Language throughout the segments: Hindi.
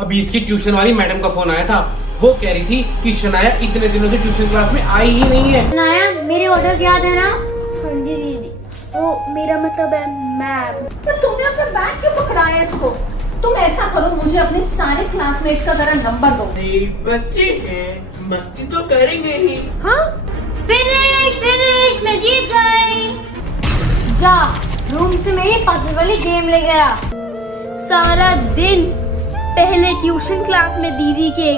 अभी इसकी ट्यूशन वाली मैडम का फोन आया था। वो कह रही थी कि शनाया इतने दिनों से ट्यूशन क्लास में आई ही नहीं है। शनाया, मेरे ऑर्डर्स याद है ना? हाँ जी दीदी, वो मेरा मतलब है मैम। पर तुमने अपना बैग क्यों पकड़ाया है इसको? तुम ऐसा करो, मुझे अपने सारे क्लासमेट्स का जरा नंबर दो। बच्चे हैं, मस्ती तो करेंगे ही। हाँ, फिनिश, मैं जीत गई। जा रूम से मेरी पजल वाली गेम ले गया। सारा दिन पहले ट्यूशन क्लास में दीदी के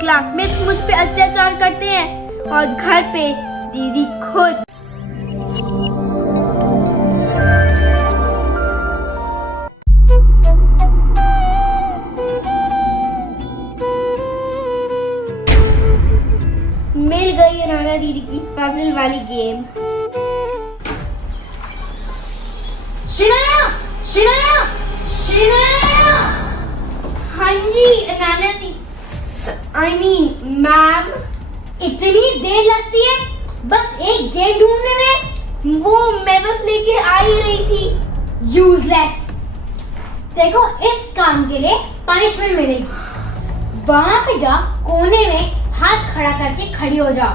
क्लासमेट्स मुझ पे अत्याचार करते हैं और घर पे दीदी खुद। मिल गई है नाना दीदी की पजल वाली गेम। शनाया! हाँ जी नाना दी, आई मीन मैम। इतनी देर लगती है बस एक गेम ढूंढने में? वो मैं बस लेके आ ही रही थी। यूजलेस। देखो, इस काम के लिए पनिशमेंट मिलेगी। वहां पे जा, कोने में हाथ खड़ा करके खड़ी हो जा।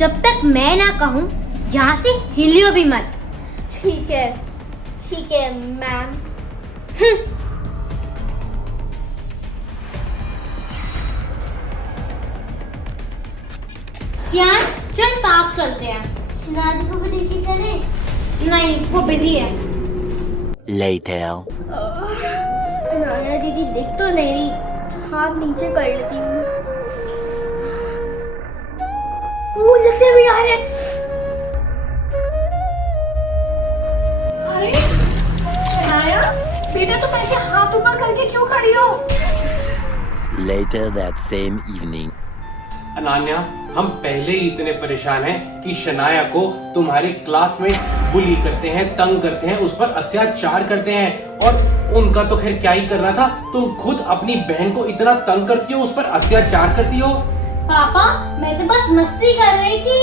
जब तक मैं ना कहूं, यहाँ से हिलियो भी मत। ठीक है मैम। सियान, चल पार्क चलते हैं। दादी को भी देखी चले? नहीं, वो बिजी है। Later. नाना दीदी देख तो नहीं रही, हाथ नीचे कर लेती हूँ। वो लगते भी आ रहे। अरे शनाया, बेटा तुम ऐसे हाथ ऊपर करके क्यों खड़ी हो? Later that same evening. Ananya, हम पहले ही इतने परेशान हैं कि शनाया को तुम्हारे क्लासमेट बुली करते हैं, तंग करते हैं, उस पर अत्याचार करते हैं। और उनका तो खैर क्या ही करना था, तुम खुद अपनी बहन को इतना तंग करती हो, उस पर अत्याचार करती हो। पापा, मैं तो बस मस्ती कर रही थी।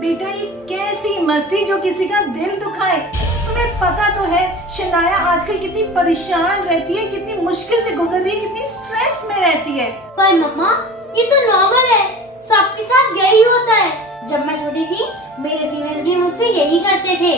बेटा ये कैसी मस्ती जो किसी का दिल दुखाए? तुम्हें पता तो है शनाया आजकल कितनी परेशान रहती है, कितनी मुश्किल से गुजर रही है, कितनी स्ट्रेस में रहती है। पर मम्मा, ये तो नॉर्मल है, सबके साथ यही होता है। जब मैं छोटी थी, मेरे सीनियर्स भी मुझसे यही करते थे।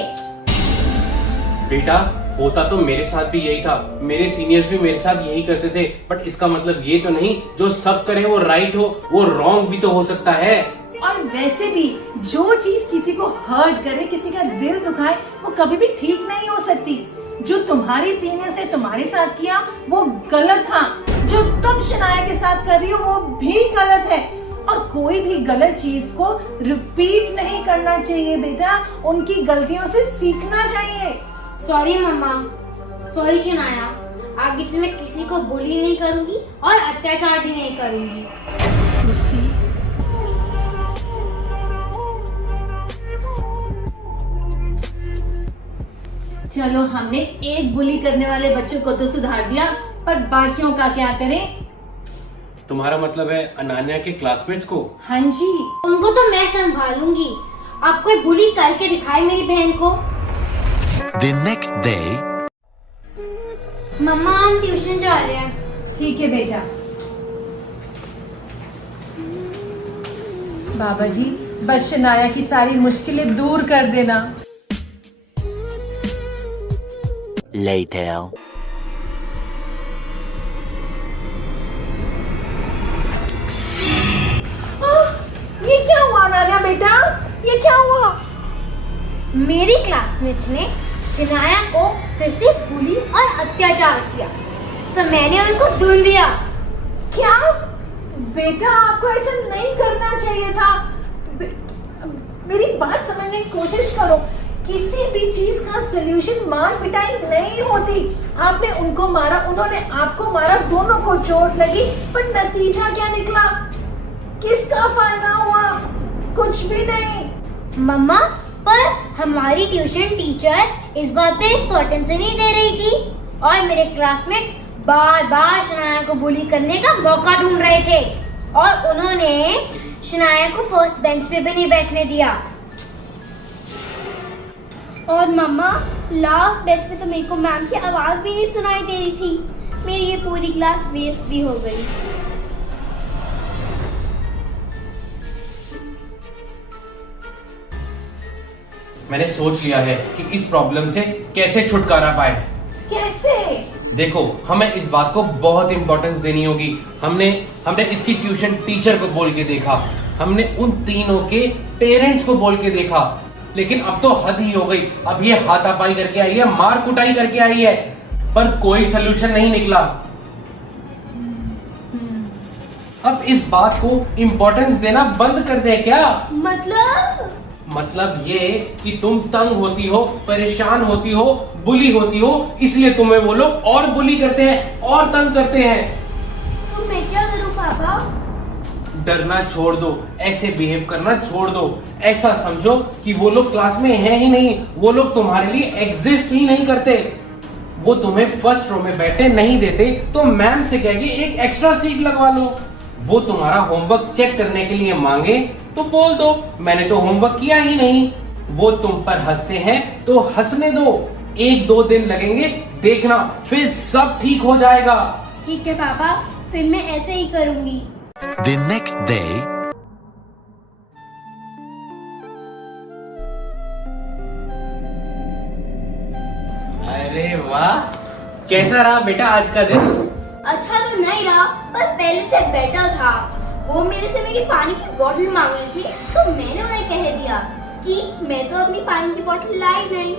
बेटा, होता तो मेरे साथ भी यही था, मेरे सीनियर्स भी मेरे साथ यही करते थे। बट इसका मतलब ये तो नहीं जो सब करें वो राइट हो, वो रॉन्ग भी तो हो सकता है। और वैसे भी जो चीज किसी को हर्ट करे, किसी का दिल दुखाए, वो कभी भी ठीक नहीं हो सकती। जो तुम्हारी सीनियर्स ने तुम्हारे साथ किया वो गलत था, जो तुम शनाया के साथ कर रही हो वो भी गलत है। और कोई भी गलत चीज को रिपीट नहीं करना चाहिए बेटा, उनकी गलतियों से सीखना चाहिए। सॉरी मम्मा, सॉरी शनाया। आगे से मैं किसी को बुली नहीं करूंगी और अत्याचार भी नहीं करूंगी। चलो, हमने एक बुली करने वाले बच्चों को तो सुधार दिया, पर बाकियों का क्या करें? तुम्हारा मतलब है अनान्या के क्लासमेट्स को? हाँ जी, उनको तो मैं संभालूंगी। आप कोई बुली करके दिखाए मेरी बहन को। The next day. मम्मा, हम ट्यूशन जा रहे हैं। ठीक है बेटा। बाबा जी, बस शनाया की सारी मुश्किलें दूर कर देना। Later. ये क्या हुआ नाना बेटा? ये क्या हुआ? मेरी क्लासमेट्स ने शनाया को फिर से बुली और अत्याचार किया, तो मैंने उनको ढूंढ दिया। क्या? बेटा आपको ऐसा नहीं करना चाहिए था। मेरी बात समझने की कोशिश करो। किसी भी चीज का सलूशन मार पिटाई नहीं होती। आपने उनको मारा, उन्होंने आपको मारा, दोनों को चोट लगी, पर नतीजा क्या निकला? किसका फायदा हुआ? कुछ भी नहीं। मम्मा, पर हमारी ट्यूशन टीचर इस बात पे इम्पोर्टेंस नहीं दे रही थी और मेरे क्लासमेट्स बार बार शनाया को बुली करने का मौका ढूंढ रहे थे और उन्होंने शनाया को फर्स्ट बेंच पे भी नहीं बैठने दिया। और मम्मा, लास्ट बेंच पे तो मेरे को मैम की आवाज भी नहीं सुनाई दे रही थी। मेरी ये पूरी क्लास वेस्ट भी हो गई। मैंने सोच लिया है कि इस प्रॉब्लम से कैसे छुटकारा पाए। कैसे? देखो, हमें इस बात को बहुत इंपॉर्टेंस देनी होगी। हमने इसकी ट्यूशन टीचर को बोल के देखा, हमने उन तीनों के पेरेंट्स को बोल के देखा, लेकिन अब तो हद ही हो गई। अब ये हाथापाई करके आई है, मार कुटाई करके आई है, पर कोई सलूशन नहीं निकला। अब इस बात को इंपॉर्टेंस देना बंद कर दे क्या? मतलब ये कि तुम तंग होती हो, परेशान होती हो, बुली होती हो, इसलिए तुम्हें वो लोग और बुली करते हैं और तंग करते हैं। तो मैं क्या करूं पापा? डरना छोड़ दो, ऐसे बिहेव करना छोड़ दो। ऐसा समझो कि वो लोग क्लास में हैं ही नहीं, वो लोग तुम्हारे लिए एग्जिस्ट ही नहीं करते। वो तुम्हें फर्स्ट रो में बैठे नहीं देते तो मैम से कह के एक एक्स्ट्रा सीट लगवा लो। वो तुम्हारा होमवर्क चेक करने के लिए मांगे तो बोल दो मैंने तो होमवर्क किया ही नहीं। वो तुम पर हंसते हैं तो हंसने दो, 1-2 दिन लगेंगे, देखना फिर सब ठीक हो जाएगा। ठीक है पापा, फिर मैं ऐसे ही करूंगी। The next day, अरे वाह, कैसा रहा बेटा आज का दिन? अच्छा तो नहीं रहा, पर पहले से बेटर था। वो मेरे से मेरी पानी की बोतल मांग रही थी, तो मैंने उन्हें कह दिया कि मैं तो अपनी पानी की बोतल लाई नहीं।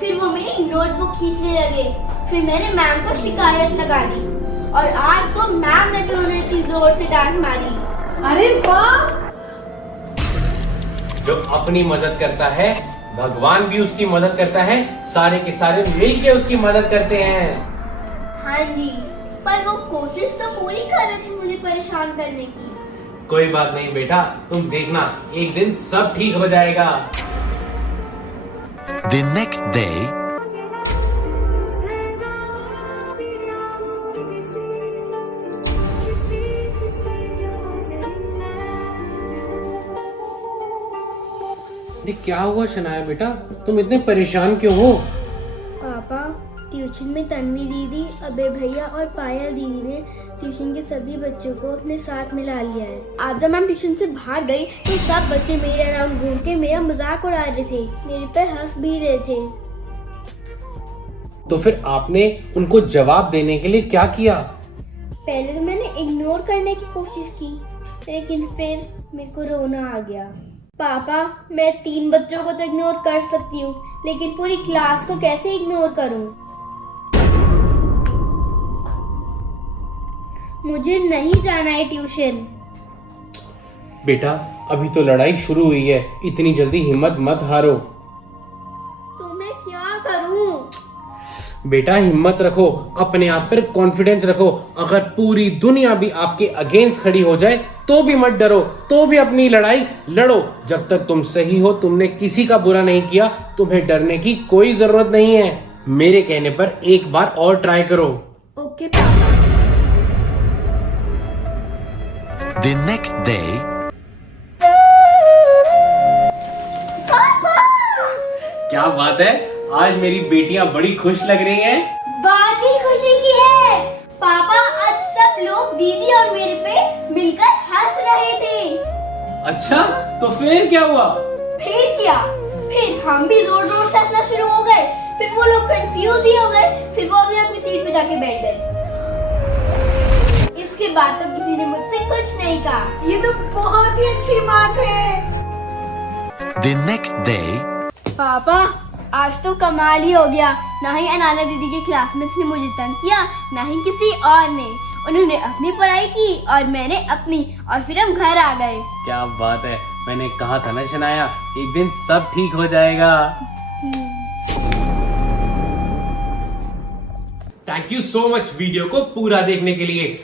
फिर वो मेरी नोटबुक खींचने लगे, फिर मैंने मैम को शिकायत लगा दी, और आज तो मैम ने भी उन्हें इतनी जोर से डांट मारी। अरे वाह! जो अपनी मदद करता है, भगवान भी उसकी मदद करता है, सारे के सारे मिल के उसकी मदद करते हैं। हाँ जी, पर वो कोशिश तो पूरी कर रहे थे मुझे परेशान करने की। कोई बात नहीं बेटा, तुम देखना एक दिन सब ठीक हो जाएगा। the next day, ये क्या हुआ शनाया बेटा, तुम इतने परेशान क्यों हो? पापा, ट्यूशन में तन्वी दीदी, अबे भैया और पायल दीदी ने ट्यूशन के सभी बच्चों को अपने साथ मिला लिया है। आज जब मैम ट्यूशन से बाहर गई तो सब बच्चे मेरे अराउंड घूम के मेरा मजाक उड़ा रहे थे, मेरे पर हंस भी रहे थे। तो फिर आपने उनको जवाब देने के लिए क्या किया? पहले तो मैंने इग्नोर करने की कोशिश की, लेकिन फिर मेरे को रोना आ गया। पापा, मैं 3 बच्चों को तो इग्नोर कर सकती हूँ, लेकिन पूरी क्लास को कैसे इग्नोर करूँ? मुझे नहीं जाना है ट्यूशन। बेटा, अभी तो लड़ाई शुरू हुई है, इतनी जल्दी हिम्मत मत हारो। तो मैं क्या करूं? बेटा हिम्मत रखो, अपने आप पर कॉन्फिडेंस रखो। अगर पूरी दुनिया भी आपके अगेंस्ट खड़ी हो जाए तो भी मत डरो, तो भी अपनी लड़ाई लड़ो। जब तक तुम सही हो, तुमने किसी का बुरा नहीं किया, तुम्हें डरने की कोई जरूरत नहीं है। मेरे कहने पर एक बार और ट्राई करो। ओके पापा। the next day, क्या बात है, आज मेरी बेटियां बड़ी खुश लग रही हैं। बात ही खुशी की है पापा, आज सब लोग दीदी और मेरे पे मिलकर हंस रहे थे। अच्छा, तो फिर क्या हुआ? फिर क्या, फिर हम भी जोर जोर से हंसना शुरू हो गए। फिर वो लोग कंफ्यूज ही हो गए, फिर वो अपनी अपनी सीट पे जाके बैठ गए। इसके बाद तो किसी ने मुझसे कुछ नहीं कहा। ये तो बहुत ही अच्छी बात है। the next day, पापा, आज तो कमाल ही हो गया। ना ही अनाना दीदी के क्लासमेट्स ने मुझे तंग किया, ना ही किसी और ने। उन्होंने अपनी पढ़ाई की और मैंने अपनी, और फिर हम घर आ गए। क्या बात है, मैंने कहा था ना शनाया, एक दिन सब ठीक हो जाएगा। Thank you so much video को पूरा देखने के लिए।